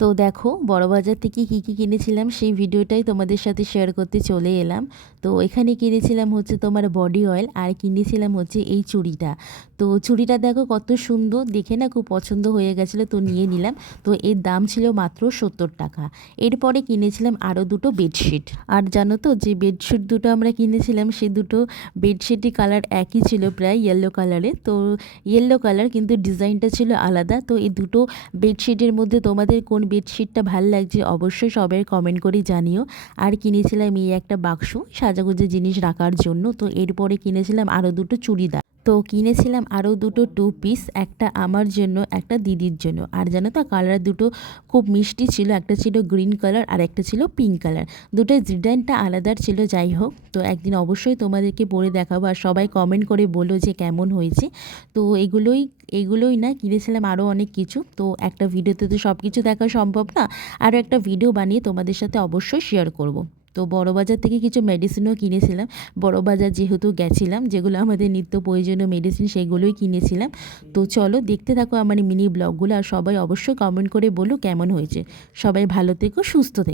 তো দেখো বড়বাজার থেকে কী কিনেছিলাম সেই ভিডিওটাই তোমাদের সাথে শেয়ার করতে চলে এলাম। তো এখানে কিনেছিলাম হচ্ছে তোমার বডি অয়েল, আর কিনেছিলাম হচ্ছে এই চুড়িটা। তো চুড়িটা দেখো কত সুন্দর, দেখে না খুব পছন্দ হয়ে গেছিলো, তো নিয়ে নিলাম। তো এর দাম ছিল মাত্র 70 টাকা। এরপরে কিনেছিলাম আরও দুটো বেডশিট। আর জানো তো যে বেডশিট দুটো আমরা কিনেছিলাম সে দুটো বেডশিটই কালার একই ছিল, প্রায় ইয়েলো কালারে। তো ইয়েলো কালার কিন্তু ডিজাইনটা ছিল আলাদা। তো এই দুটো বেডশিটের মধ্যে তোমাদের কোন বেডশিটটা ভাল লাগছে অবশ্যই সবাই কমেন্ট করে জানিও। আর কিনেছিলাম এই একটা বাক্স সাজাগুজা জিনিস রাখার জন্য। তো এরপরে কিনেছিলাম আরও দুটো চুড়িদার। তো কিনেছিলাম আরও দুটো 2 পিস, একটা আমার জন্য একটা দিদির জন্য। আর জানো তো কালার দুটো খুব মিষ্টি ছিল, একটা ছিল গ্রিন কালার আর একটা ছিল পিঙ্ক কালার। দুটোর ডিজাইনটা আলাদা ছিল। যাই হোক, তো একদিন অবশ্যই তোমাদেরকে পরে দেখাবো, আর সবাই কমেন্ট করে বলো যে কেমন হয়েছে। তো এগুলোই না, কিনেছিলাম আরও অনেক কিছু। তো একটা ভিডিওতে তো সব কিছু দেখা সম্ভব না, আরও একটা ভিডিও বানিয়ে তোমাদের সাথে অবশ্যই শেয়ার করব। তো বড়বাজার থেকে কিছু মেডিসিনও কিনেছিলাম। বড়বাজার যেহেতু গেছিলাম, যেগুলো আমাদের নিত্য প্রয়োজনীয় মেডিসিন সেগুলোই কিনেছিলাম। তো চলো দেখতে থাকো আমার মিনি ব্লগগুলো, আর সবাই অবশ্যই কমেন্ট করে বলো কেমন হয়েছে। সবাই ভালো থেকো, সুস্থ থেকো।